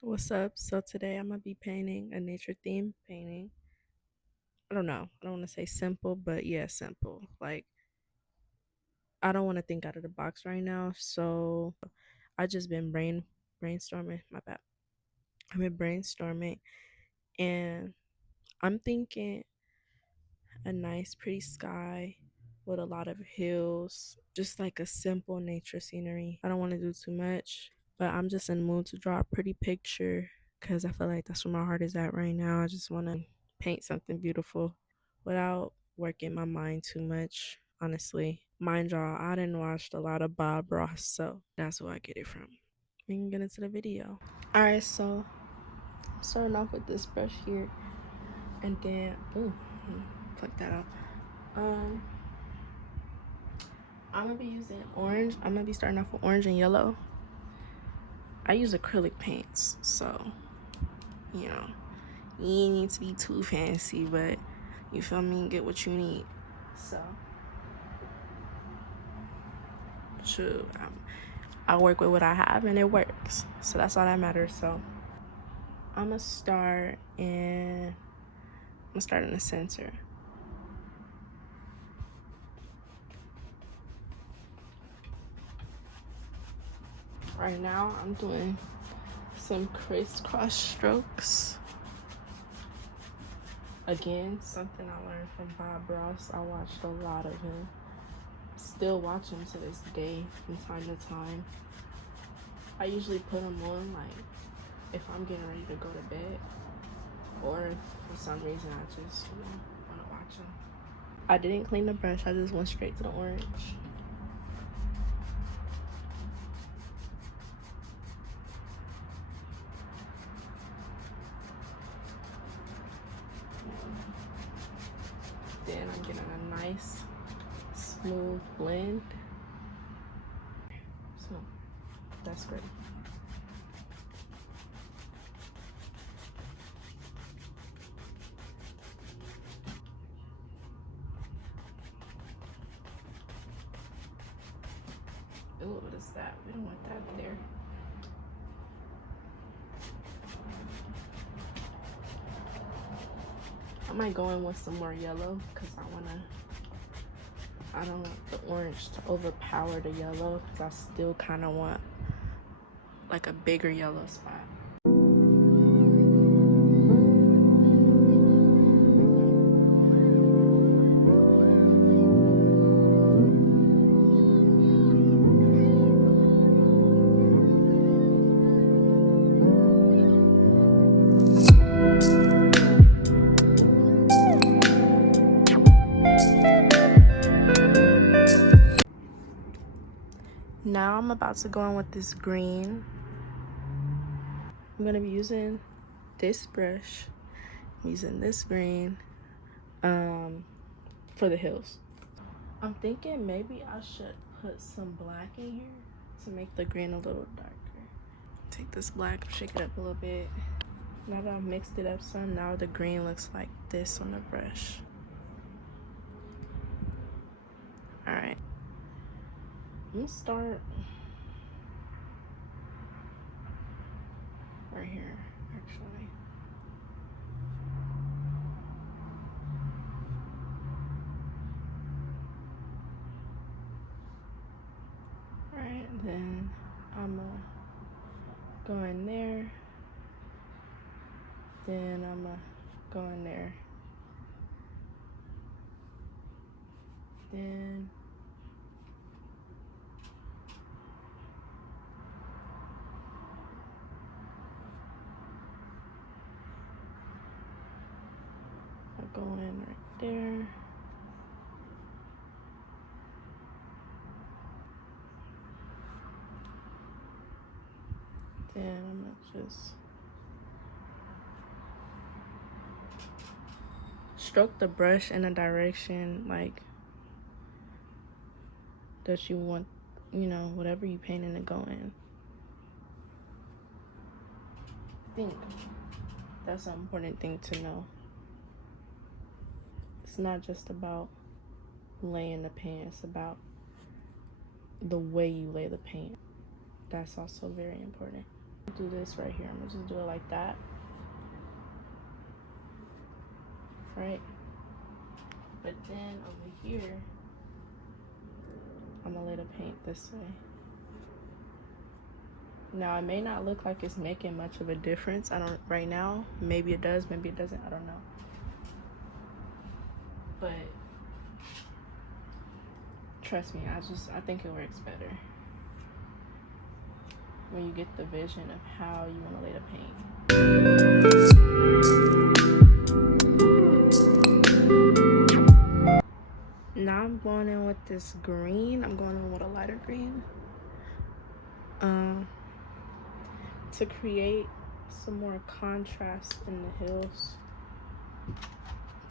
What's up? So today I'm gonna be painting a nature theme painting. I don't know. I don't want to say simple, but yeah, simple. Like I don't want to think out of the box right now. So I just been brainstorming. My bad. I've been brainstorming, and I'm thinking a nice, pretty sky with a lot of hills, just like a simple nature scenery. I don't want to do too much, but I'm just in the mood to draw a pretty picture because I feel like that's where my heart is at right now. I just want to paint something beautiful without working my mind too much, honestly. Mind y'all, I didn't watch a lot of Bob Ross, so that's where I get it from. We can get into the video. Alright, so I'm starting off with this brush here, and then, ooh, pluck that out. Um, I'm gonna be using orange. I'm gonna be starting off with orange and yellow. I use acrylic paints, so you know, you ain't need to be too fancy, but you feel me, get what you need. So true. I work with what I have and it works. So that's all that matters. So I'm gonna start in the center. Right now I'm doing some crisscross strokes. Again, something I learned from Bob Ross. I watched a lot of him. Still watch him to this day from time to time. I usually put him on like if I'm getting ready to go to bed, or if for some reason I just want to watch him. I didn't clean the brush. I just went straight to the orange. Then I'm getting a nice smooth blend. So that's great. Ooh, what is that? We don't want that there. I might go in with some more yellow because I don't want the orange to overpower the yellow because I still kind of want like a bigger yellow spot. Now I'm about to go in with this green. I'm gonna be using this brush. I'm using this green for the hills. I'm thinking maybe I should put some black in here to make the green a little darker. Take this black, shake it up a little bit. Now that I've mixed it up some, now the green looks like this on the brush. Alright. I'm gonna start right here, actually. Alright, then I'm gonna go in there. Then I'm gonna go in there. Then I'll go in right there. Then I'm gonna just stroke the brush in a direction like that you want, whatever you painting to go in. I think that's an important thing to know. It's not just about laying the paint, it's about the way you lay the paint. That's also very important. Do this right here. I'm gonna just do it like that. Right? But then over here, I'm gonna let it paint this way. Now it may not look like it's making much of a difference. I don't right now. Maybe it does, maybe it doesn't. I don't know. But trust me, I think it works better when you get the vision of how you want to lay the paint. Now I'm going in with this green. I'm going in with a lighter green. To create some more contrast in the hills.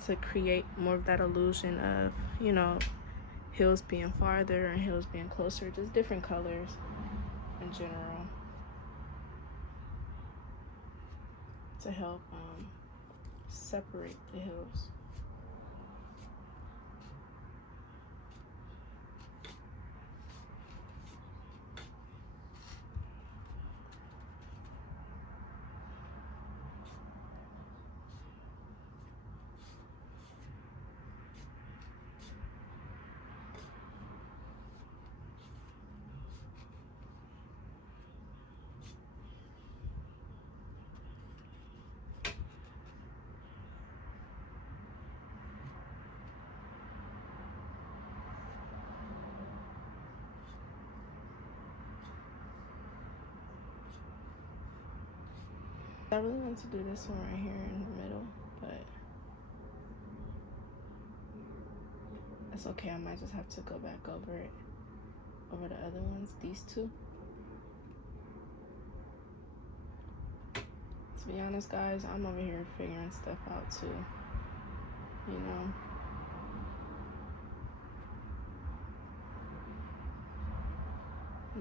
To create more of that illusion of, you know, hills being farther and hills being closer. Just different colors in general. To help separate the hills. I really want to do this one right here in the middle, but it's okay. I might just have to go back over it, over the other ones, these two. To be honest, guys, I'm over here figuring stuff out too, you know.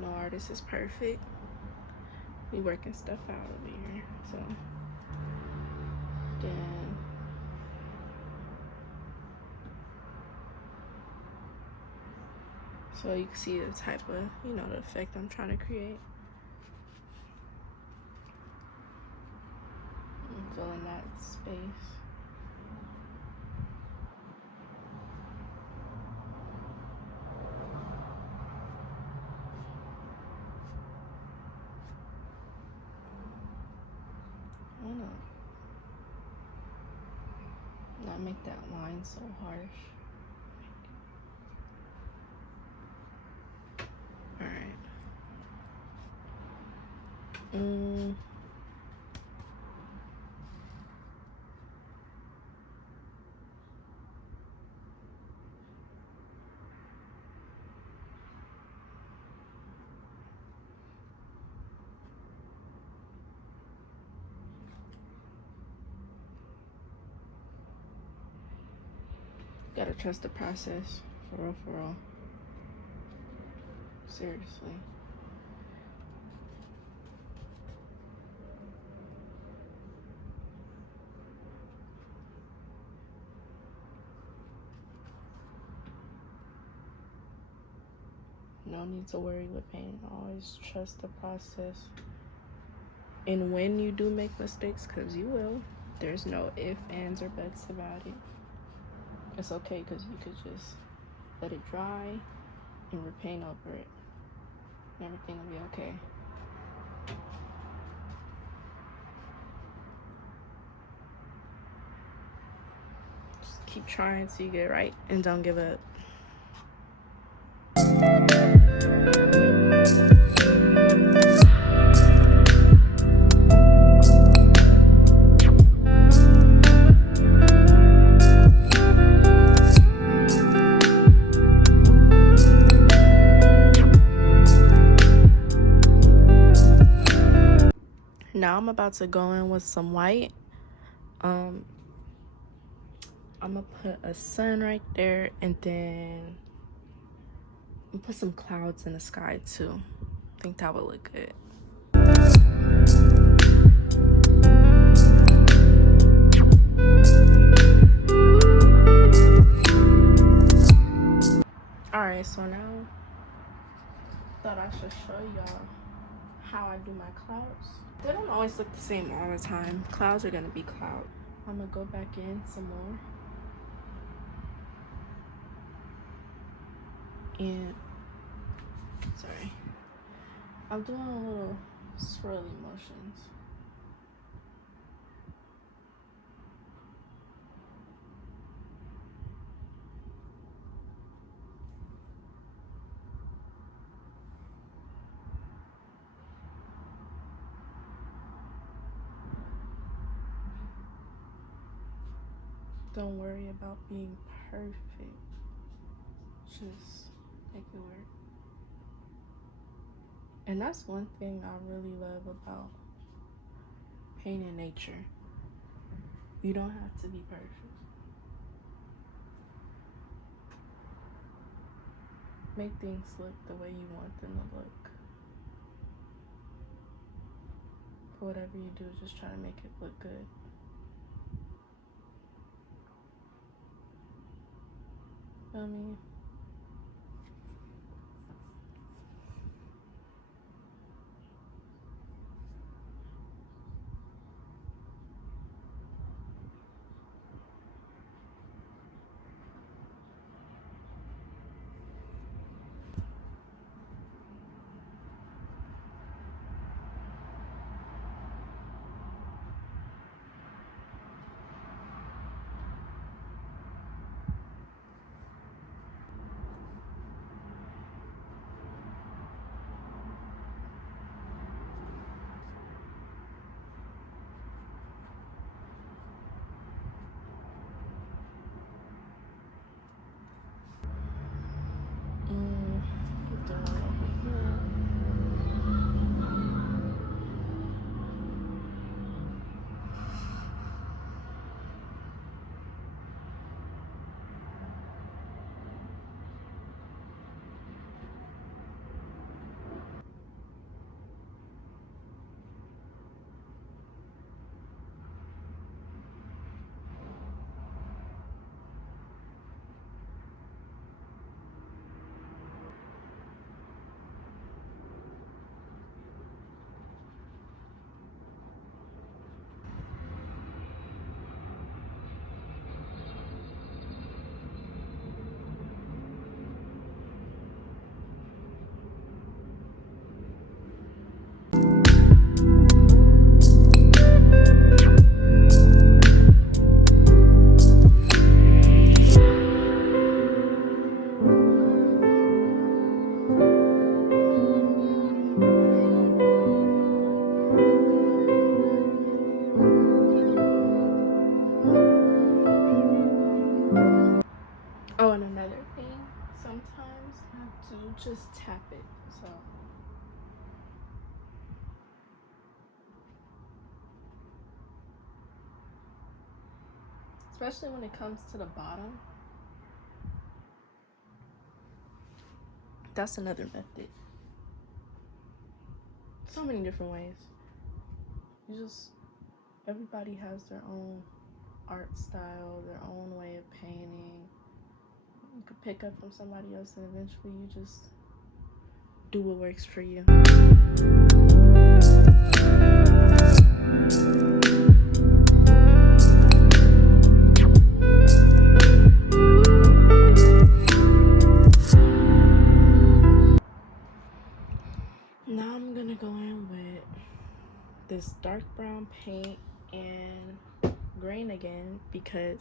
No artist is perfect. We working stuff out over here, so then so you can see the type of, you know, the effect I'm trying to create. I'm filling that space. I wanna not make that line so harsh. All right. Gotta trust the process, for real, for real. Seriously. No need to worry with painting. Always trust the process. And when you do make mistakes, because you will, there's no ifs, ands, or buts about it. It's okay, because you could just let it dry and repaint over it. And everything will be okay. Just keep trying till you get it right and don't give up. Now I'm about to go in with some white. I'm gonna put a sun right there, and then I'm put some clouds in the sky too. I think that would look good. Alright, so now I thought I should show y'all how I do my clouds. They don't always look the same all the time. Clouds are gonna be clouds. I'm gonna go back in some more. And sorry, I'm doing a little swirly motions. Don't worry about being perfect. Just make it work. And that's one thing I really love about painting nature. You don't have to be perfect. Make things look the way you want them to look. For whatever you do, just try to make it look good. Feel me? Oh, and another thing, sometimes I do just tap it. So especially when it comes to the bottom. That's another method. So many different ways. Everybody has their own art style, their own way of painting. You could pick up from somebody else and eventually you just do what works for you. Now I'm gonna go in with this dark brown paint and green again because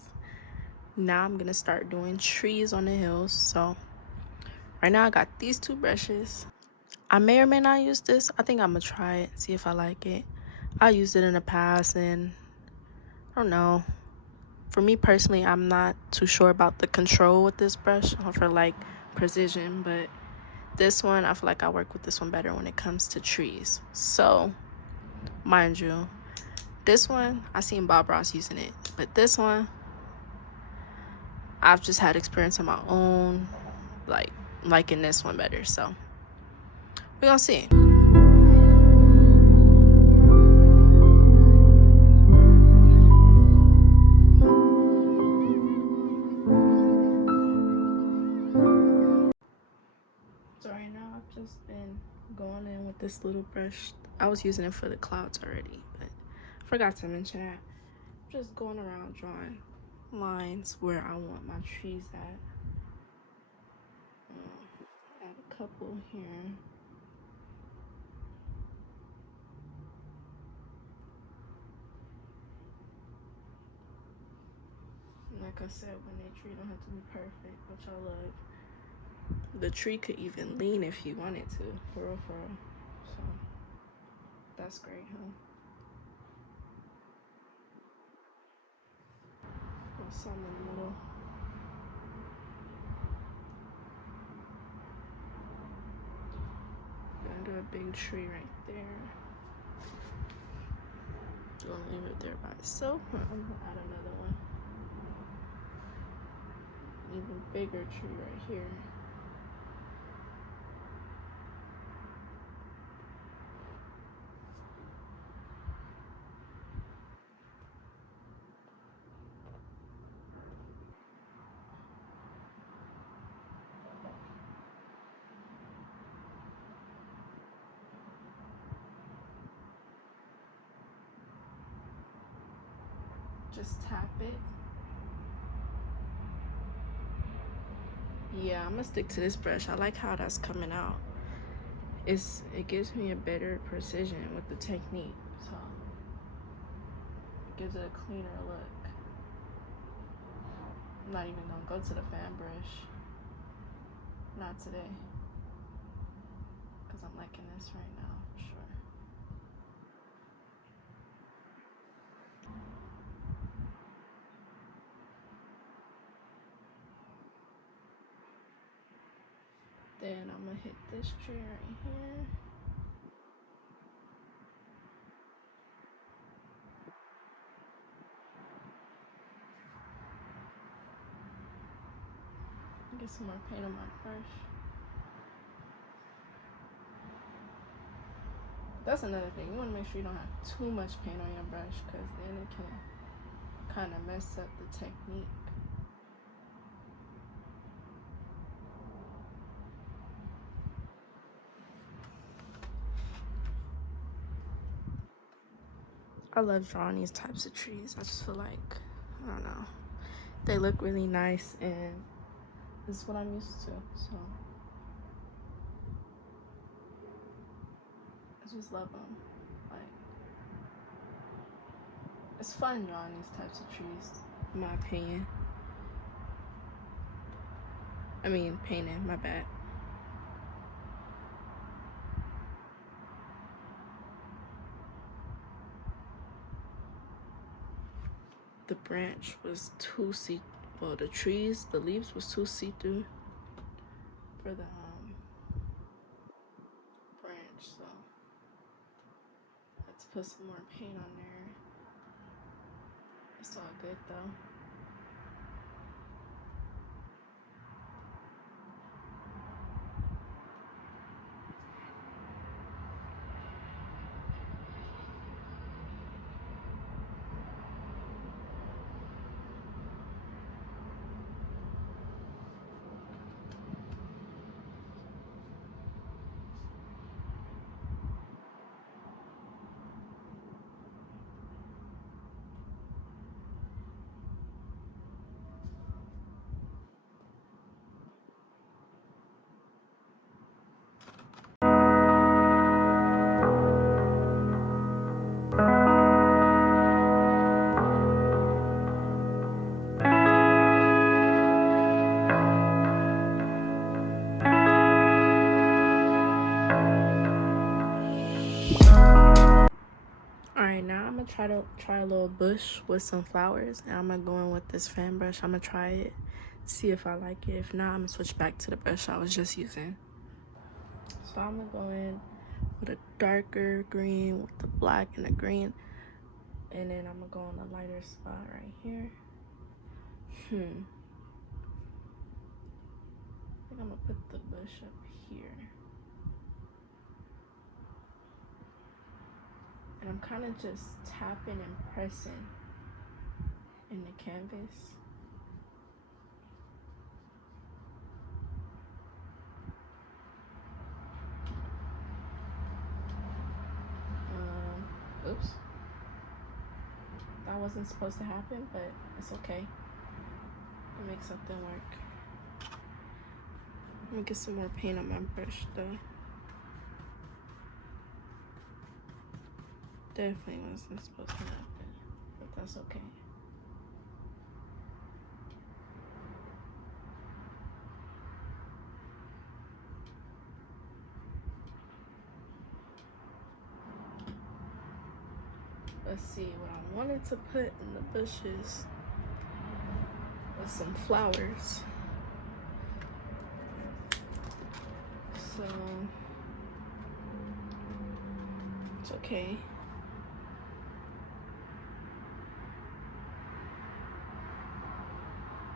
now I'm gonna start doing trees on the hills. So right now I got these two brushes. I may or may not use this. I think I'm gonna try it, see if I like it. I used it in the past and I don't know. For me personally, I'm not too sure about the control with this brush or for like precision, but this one, I feel like I work with this one better when it comes to trees. So, mind you, this one, I seen Bob Ross using it, but this one, I've just had experience on my own, like liking this one better. So, we're gonna see. So right now I've just been going in with with this little brush. I was using it for the clouds already, but I forgot to mention that. I'm just going around drawing lines where I want my trees at. Add a couple here. Like I said, when they tree don't have to be perfect, which I love. The tree could even lean if you wanted to, for real, for real. So that's great, huh? Put some in the middle. Gonna do a big tree right there. Gonna leave it there by itself. I'm gonna add another one. Even bigger tree right here. Just tap it. Yeah, I'm gonna stick to this brush. I like how that's coming out. It gives me a better precision with the technique, so it gives it a cleaner look. I'm not even gonna go to the fan brush. Not today. Because I'm liking this right now, for sure. Then I'm gonna hit this tree right here. Get some more paint on my brush. That's another thing. You want to make sure you don't have too much paint on your brush, because then it can kind of mess up the technique. I love drawing these types of trees. I just feel like, I don't know, they look really nice, and this is what I'm used to, so I just love them. Like, it's fun drawing these types of trees, in my opinion. I mean, painting, my bad. The branch was too well, the trees, the leaves was too see-through for the branch, so let's put some more paint on there. It's all good though. Alright, now I'm gonna try a little bush with some flowers, and I'm gonna go in with this fan brush. I'm gonna try it, see if I like it. If not, I'm gonna switch back to the brush I was just using. So I'm gonna go in with a darker green with the black and the green, and then I'm gonna go on a lighter spot right here. I think I'm gonna put the bush up here. And I'm kind of just tapping and pressing in the canvas. that wasn't supposed to happen, but it's okay. I'll make something work. Let me get some more paint on my brush though. Definitely wasn't supposed to happen, but that's okay. Let's see, what I wanted to put in the bushes was some flowers. So it's okay.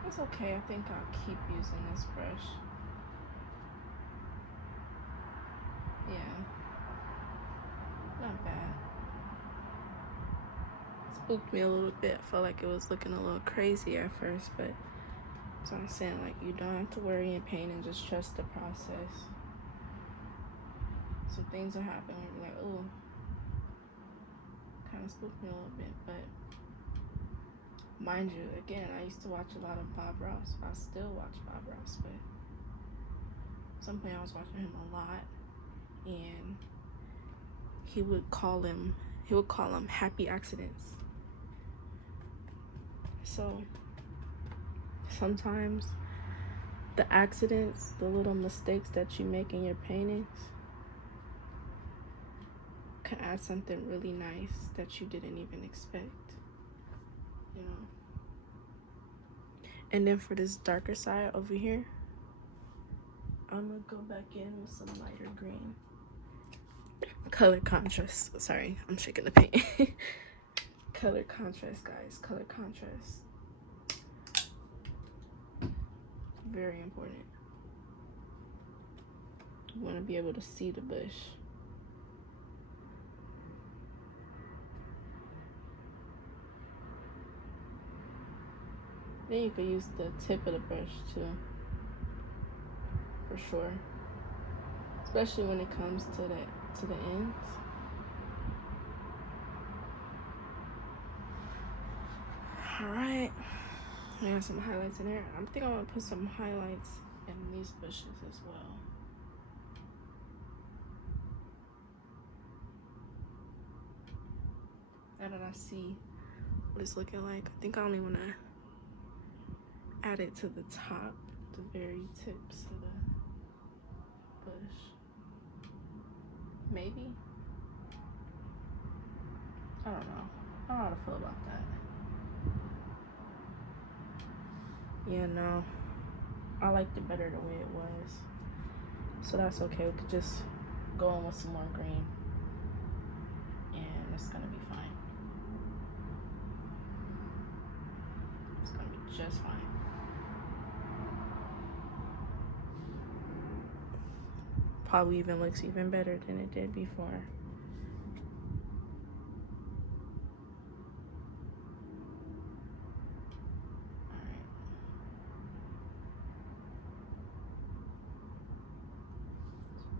It's okay. I think I'll keep using this brush. Yeah, not bad. Spooked me a little bit. I felt like it was looking a little crazy at first, but so I'm saying, like, you don't have to worry in pain and just trust the process. Some things will happen where you're like, oh, kind of spooked me a little bit, but mind you, again, I used to watch a lot of Bob Ross. I still watch Bob Ross, but at some point I was watching him a lot, and he would call them happy accidents. So sometimes the accidents, the little mistakes that you make in your paintings can add something really nice that you didn't even expect, you know. And then for this darker side over here, I'm gonna go back in with some lighter green. Color contrast. Sorry, I'm shaking the paint. Color contrast, guys. Color contrast. Very important. You want to be able to see the bush. Then you could use the tip of the brush too, for sure. Especially when it comes to the ends. All right, I got some highlights in there. I think I'm gonna put some highlights in these bushes as well. Now that I see what it's looking like, I think I only want to add it to the top, the very tips of the bush. Maybe. I don't know. I don't know how to feel about that. Yeah, no. I liked it better the way it was. So that's okay. We could just go in with some more green. And it's gonna be fine. It's gonna be just fine. Probably even looks even better than it did before.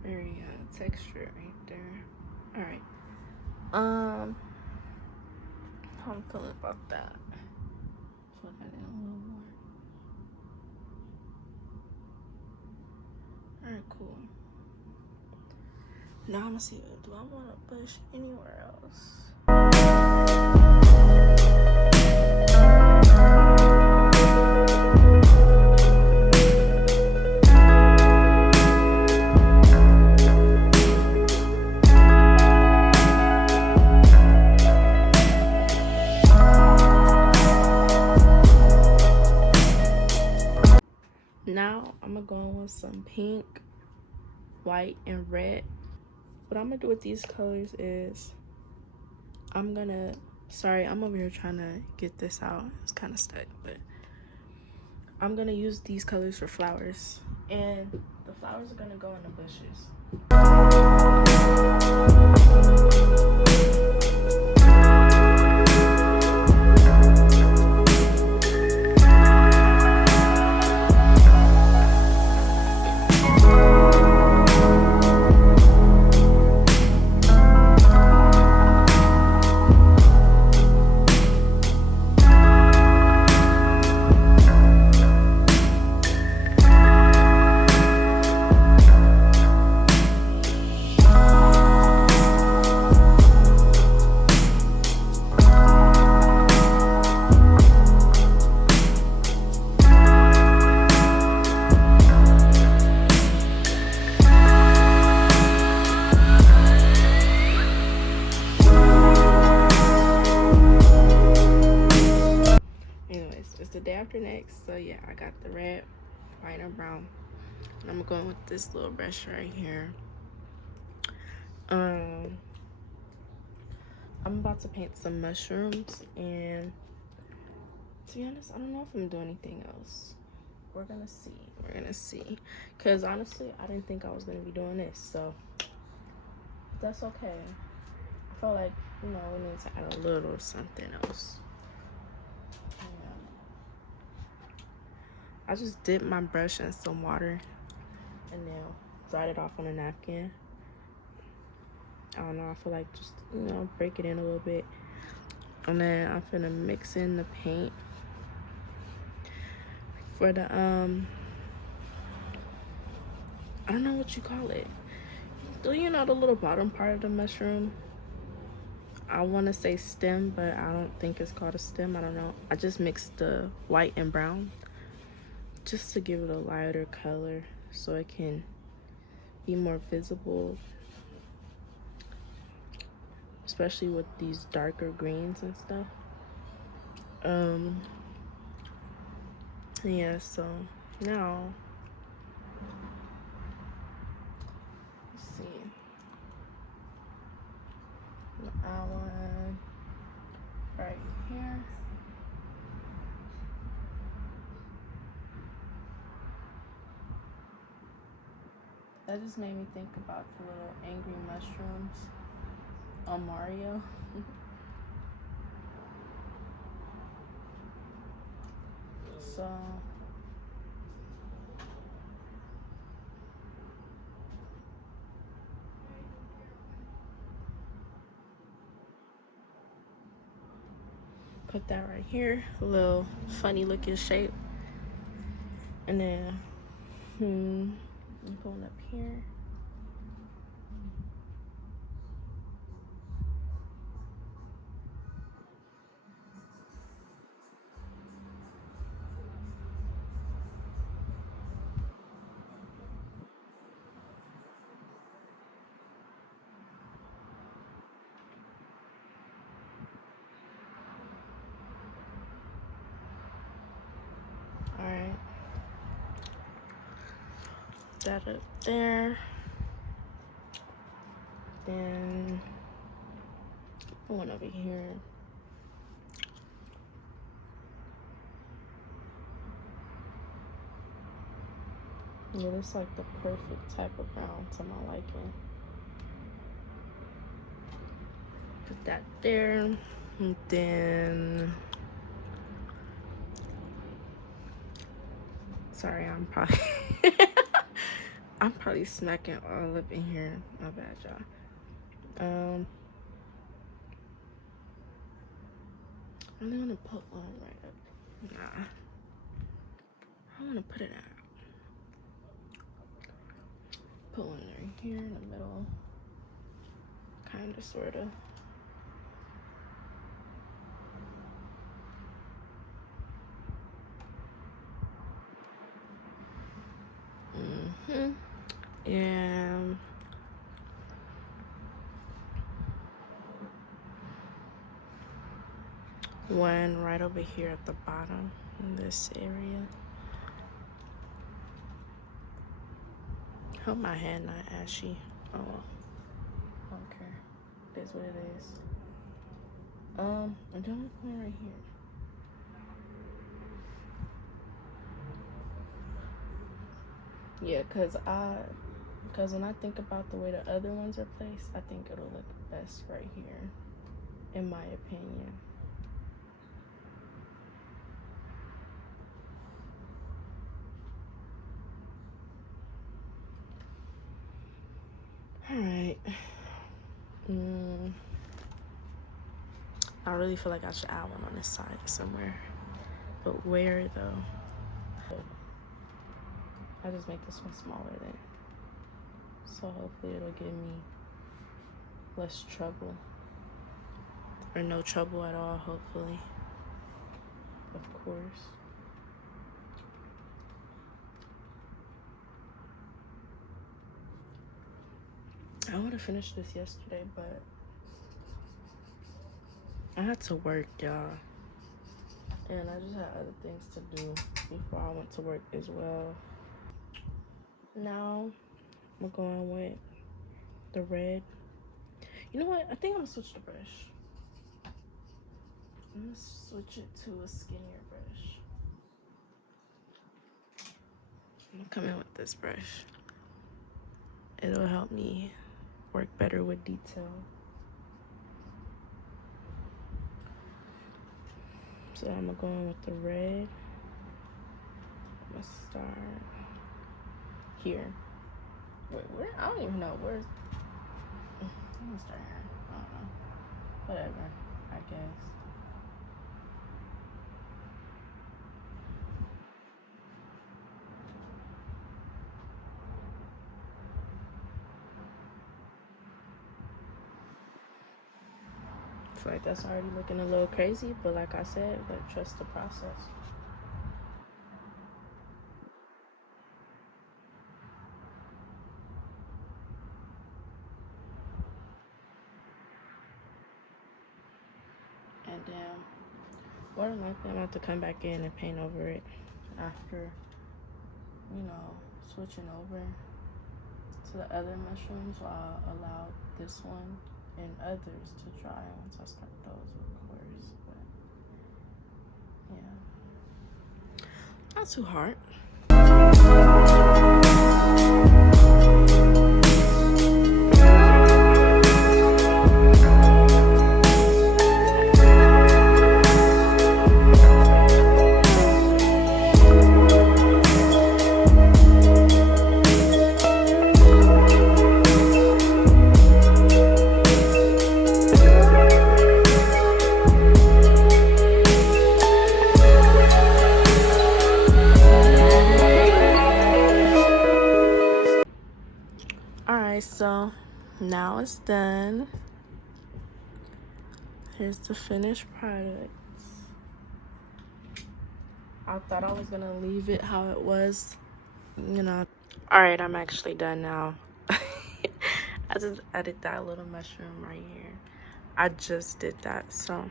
Very texture right there. All right. How I'm feeling about that. Fill that in a little more. All right, cool. Now I'm gonna see, do I want a bush anywhere else? Now I'm gonna go in with some pink, white, and red. What I'm gonna do with these colors is I'm over here trying to get this out. It's kind of stuck, but I'm gonna use these colors for flowers, and the flowers are gonna go in the bushes. after next. So yeah, I got the red, white, and brown. And I'm going with this little brush right here. I'm about to paint some mushrooms, and to be honest, I don't know if I'm doing anything else. We're gonna see. We're gonna see. Cause honestly, I didn't think I was gonna be doing this, so that's okay. I felt like, you know, we need to add a little something else. Yeah. I just dipped my brush in some water and then dried it off on a napkin. I don't know, I feel like just, you know, break it in a little bit. And then I'm finna mix in the paint for the, I don't know what you call it. Do you know the little bottom part of the mushroom? I want to say stem, but I don't think it's called a stem. I don't know. I just mixed the white and brown just to give it a lighter color so it can be more visible, especially with these darker greens and stuff. Yeah, so now let's see. The outline right here. That just made me think about the little angry mushrooms on Mario. So put that right here, a little funny looking shape. And then I'm going up here. Alright. That up there. Then one over here. Yeah, it's like the perfect type of brown to my liking. Put that there. And then sorry, I'm probably I'm probably smacking all up in here. My bad, y'all. I'm gonna put one right up. Nah. I wanna put it out. Put one right here in the middle. Kinda, sorta. And one right over here at the bottom in this area. Hope my hand not ashy. Oh well. I don't care. It is what it is. And then one right here. Yeah, cause when I think about the way the other ones are placed, I think it'll look best right here, in my opinion. All right. I really feel like I should add one on this side somewhere, but where though? I just make this one smaller then, so hopefully it'll give me less trouble, or no trouble at all, hopefully, of course. I would have finished this yesterday, but I had to work, y'all, And I just had other things to do before I went to work as well. Now we're going with the red. You know what? I think I'm gonna switch the brush. I'm gonna switch it to a skinnier brush. I'm gonna come in with this brush. It'll help me work better with detail. So I'm gonna go in with the red. I'm gonna start here. Wait, where? I don't even know where. I'm gonna start here. I don't know. Whatever, I guess. I feel like that's already looking a little crazy, but like I said, but trust the process. And then, more than likely, I'm gonna have to come back in and paint over it after, you know, switching over to the other mushrooms. I'll allow this one and others to dry once I start those, of course. But yeah, not too hard. Alright, so now it's done. Here's the finished product. I thought I was gonna leave it how it was, you know. Alright, I'm actually done now. I just added that little mushroom right here. I just did that, so.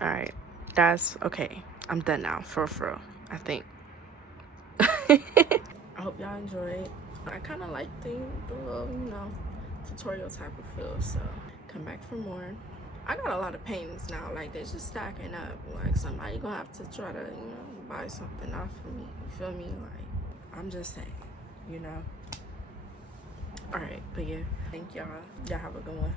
Alright, that's okay. I'm done now, for real, I think. I hope y'all enjoyed. I kind of like the little, you know, tutorial type of feel, so come back for more. I got a lot of paintings now, like they're just stacking up. Like somebody gonna have to try to, you know, buy something off of me. You feel me? Like, I'm just saying, you know. All right, but yeah, thank y'all. Y'all have a good one.